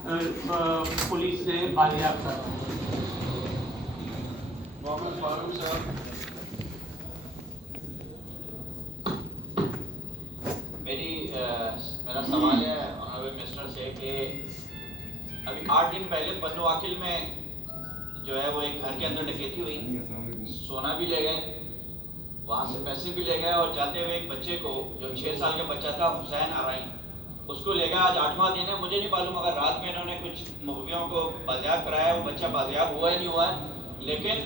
Police ने बालियाब करा। मोहम्मद फारूक साहब, मेरा सवाल है ऑनरेबल मिनिस्टर से कि अभी 8 दिन पहले पन्नू आकिल में जो है वो एक घर के अंदर डकैती हुई, सोना भी ले गए, वहाँ से पैसे भी ले गए और जाते हुए एक बच्चे को जो 6 साल का बच्चा था हुसैन आराई, उसको ले गया। आज 8वां दिन है, मुझे नहीं मालूम अगर रात में इन्होंने कुछ मुखबियों को बाजियाब कराया, वो बच्चा बाजियाब हुआ है नहीं हुआ है, लेकिन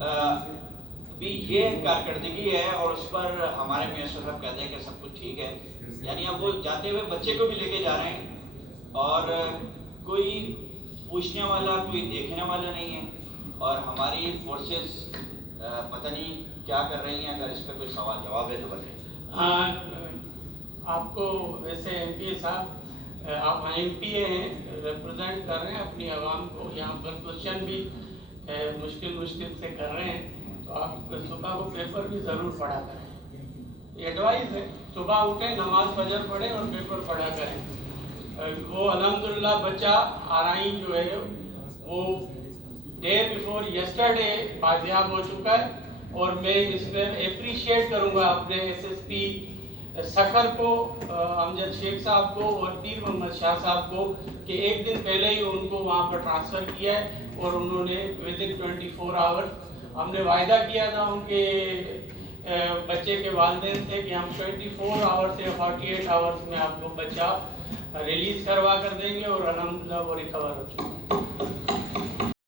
अभी ये कारकर्दगी है और उस पर हमारे मिनिस्टर साहब कहते हैं कि सब कुछ ठीक है। यानी अब वो जाते हुए बच्चे को भी लेके जा रहे हैं और कोई पूछने वाला, कोई देखने वाला नहीं है, और हमारी फोर्सेस पता नहीं क्या कर रही हैं। अगर इस पर कोई सवाल जवाब है तो बताइए। आपको वैसे एमपीए साहब, आप एमपीए हैं, रिप्रेजेंट कर रहे हैं अपनी आवाम को, यहाँ पर क्वेश्चन भी मुश्किल से कर रहे हैं, तो आप सुबह को पेपर भी ज़रूर पढ़ा करें। एडवाइस है, सुबह उठें, नमाज फजर पढ़ें और पेपर पढ़ा करें। वो अल्हम्दुलिल्लाह बच्चा आराई जो है वो डे बिफोर यस्टरडे बाजियाब हो चुका है, और मैं इसमें अप्रिशिएट करूँगा अपने एसएसपी सखर को, अमजद शेख साहब को और पीर मोहम्मद शाह साहब को कि एक दिन पहले ही उनको वहाँ पर ट्रांसफ़र किया है, और उन्होंने विदिन 24 आवर्स, हमने वायदा किया था उनके बच्चे के वालिदैन से कि हम 24 आवर्स या 48 आवर्स में आपको बच्चा रिलीज़ करवा कर देंगे, और अल्हम्दुलिल्लाह वो रिकवर हो चुका है।